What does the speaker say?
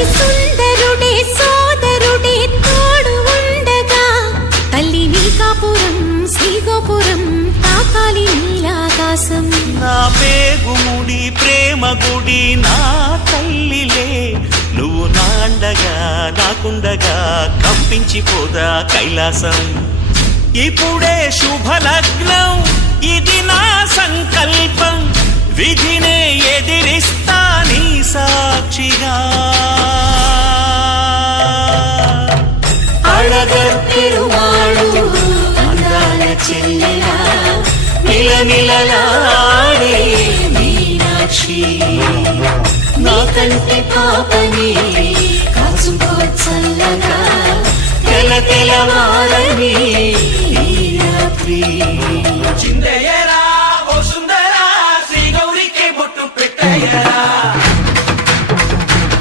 అతి సుందరుడే సోదరుడే తోడు ఉండగా. తల్లి నీకాపురం శ్రీగోపురం తాకాలి నీలాకాశం నా పేగుముడి ప్రేమ గుడి నా తల్లిలే. నువ్వు నాండగా నాకుండగా కంపించిపోదా కైలాసం. ఇప్పుడే శుభల అழగర్ అందాల చెల్లెలా నిలనిలలాడే మీనాక్షి. నీ కంటి పాపని కాచుకో చల్లగా తెల తెలవారని ఈ రాత్రి. చిందయ్యరా